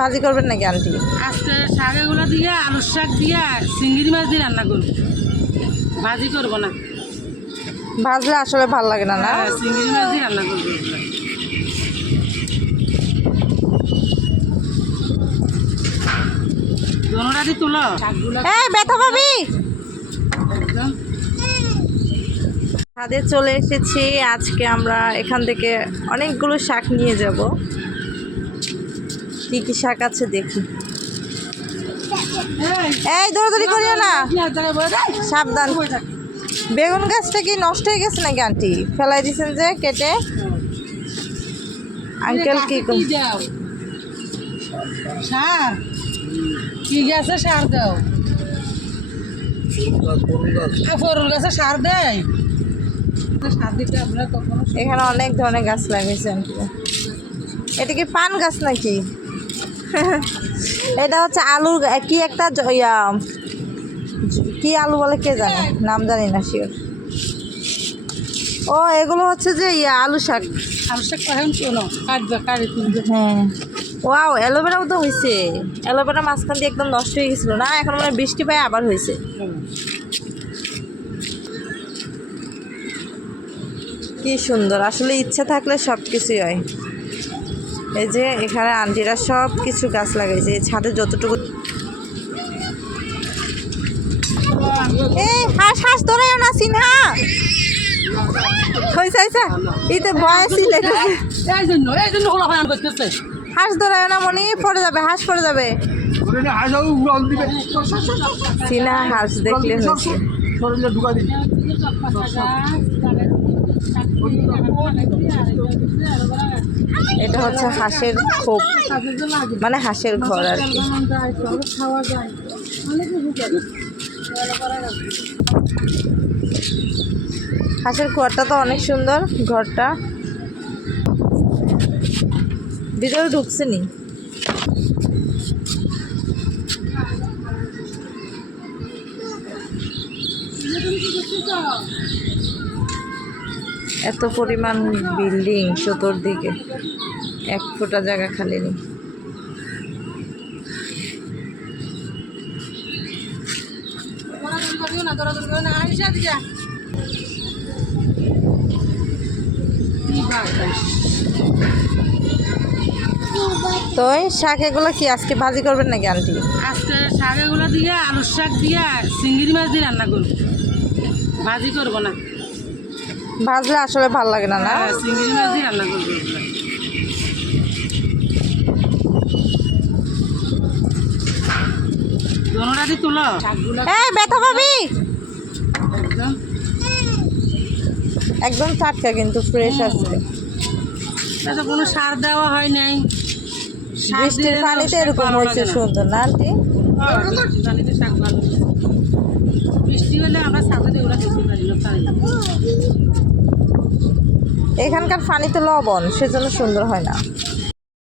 ভাজি করবেন নাকি আন্টি? আজকে শাকগুলো দিয়ে আলুর শাক দিয়ে চিংড়ি মাছ দিয়ে রান্না করবো, ভাজি করবো না। ভাজলে আসলে ভাল লাগে না, না? চিংড়ি মাছ দিয়ে রান্না করবো। দোনোটা দিয়ে তুলো শাকগুলো। ব্যথা পাবি। ছাদে চলে এসেছি। আজকে আমরা এখান থেকে অনেকগুলো শাক নিয়ে যাব। কি কি শাক আছে দেখি। এই দৌড়াদৌড়ি করিও না, সাবধান। বেগুন গাছটা কি নষ্ট হয়ে গেছে নাকি আন্টি? ফেলাই দিয়েছেন যে কেটে। আঙ্কেল কি দাও? সার কি গাছে সার দাও? ফরুল গাছে সার দেয়। সার দিতে আমরা কখনো। এখানে অনেক ধরনের গাছ লাগিয়েছে আন্টি। এটা কি পান গাছ নাকি? এটা হচ্ছে আলুর কি একটা কি আলু বলে কে জানে, নাম জানি না শিওর। ও এগুলো হচ্ছে যে আলু শাক। আলু শাক এখন শোনো কাটবে, কাটে তুলবে। হ্যাঁ, ওয়াও, অ্যালোভেরাও তো হয়েছে। অ্যালোভেরা মাঝখান দিয়ে একদম নষ্ট হয়ে গেছিলো না, এখন মানে বৃষ্টি পায় আবার হয়েছে। কি সুন্দর, আসলে ইচ্ছে থাকলে সব কিছুই হয়। এই যে এখানে আন্টিরা সব কিছু গাছ লাগাইছে এই ছাদে যতটুকু। এই হাঁস ধরেও না সিনহা। হয়েছে ইতে বয়সই লেগেছে। এই জন্য হলো হয় করতেছে। হাঁস ধরেও না মনে পড়ে যাবে, হাঁস পড়ে যাবে। সিনা হাঁস দেখলে হয়েছে। এটা হচ্ছে হাঁসের খোপ, মানে হাঁসের ঘর আর কি। হাঁসের ঘরটা তো অনেক সুন্দর। ঘরটা ভিতরে ঢুকছে নি। এত পরিমাণ বিল্ডিং চতুর্দিকে, এক ফোঁটা জায়গা খালি নেই। তো শাক এগুলো কি আজকে ভাজি করবেন নাকি আন্টি? আজকে শাকগুলো দিয়ে আলুর শাক দিয়ে চিংড়ি মাছ দিয়ে রান্না করবো, ভাজি করবো না। ভাজলে আসলে ভাল লাগে না, না? চিংড়ি মাছ দিয়ে রান্না করবো। দোনোটা দিয়ে তুলো শাকগুলো। ব্যথা পাবি। একদম টাটকা কিন্তু ফ্রেশ আছে। এটা কোনো সার দেওয়া হয় নাই। বৃষ্টির পানিতে এরকম হয়েছে সুন্দর, না আন্টি? পানিতে শাক ভালো। বৃষ্টি হলে আমরা ছাদে এগুলো দেখতে পারি না। এখানকার পানিতে লবণ, সেজন্য সুন্দর হয় না।